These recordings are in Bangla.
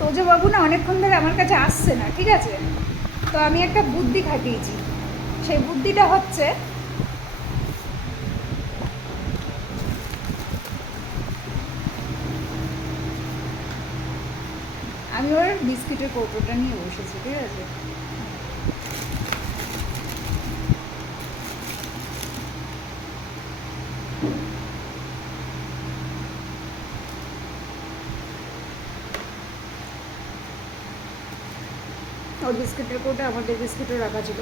তোজবাবু না অনেকক্ষণ ধরে আমার কাছে আসছে না, ঠিক আছে? তো আমি একটা বুদ্ধি খাটিয়েছি। সেই বুদ্ধিটা হচ্ছে, আমি ওর বিস্কিটের কৌটোটা নিয়ে বসেছি, ঠিক আছে? ওর বিস্কিটের কৌটা আমাদের বিস্কিটও রাখা ছিল।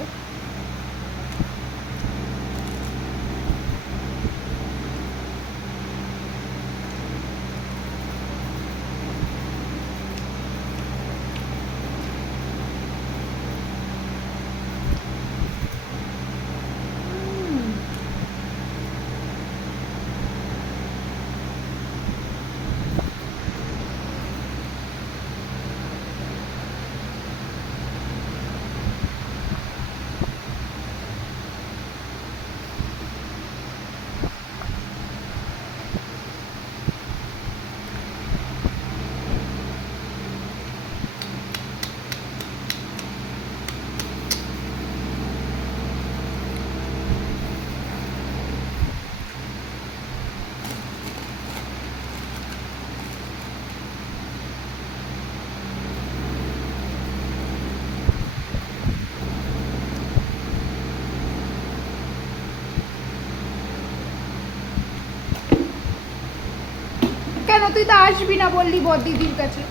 কেন তুই তো আসবি না বললি দিদির কাছে?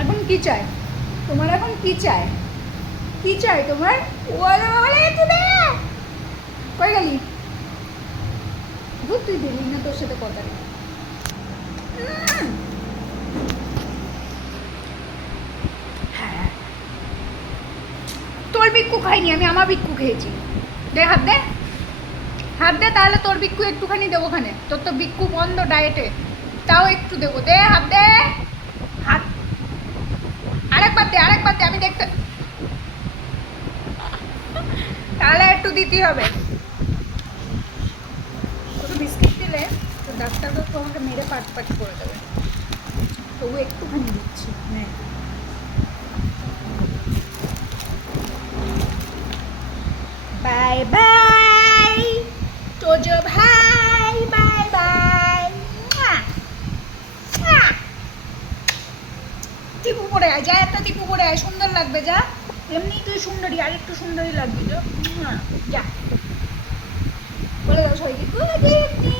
এখন কি চাই তোমার? এখন কি চাই? কি চাই তোমার? ওরে ওরে তুই কই গেলি? তুই দিলি না, তোর সাথে কথা নেই। হ্যাঁ, তোর বিক্কু খাইনি আমি, আমার বিক্কু খেয়েছি। দে হাত দে, হাত দে, তাহলে তোর বিক্কু একটুখানি দেবো খানে। তোর তো বিক্কু বন্ধ ডায়েটে, তাও একটু দেবো। দে হাত দে, হাত। আরেকবার দে, আরেকবার দে, আমি দেখতে, তাহলে একটু দিতে হবে। তোকে বিস্কিট দিলে তো ডাক্তারবাবু তোমাকে মেরে পাট পাট করে দেবে, তবু একটুখানি দিচ্ছি। হ্যাঁ, বাই বাই তোজো ভাই, বাই বাই। টিপু পরে আয়, যা, একটা টিপু পরে আয়, সুন্দর লাগবে। যা, এমনি তুই সুন্দরী, আর একটু সুন্দরী লাগবে। যা, বলে দাও সবাইকে গুড ইভিনিং।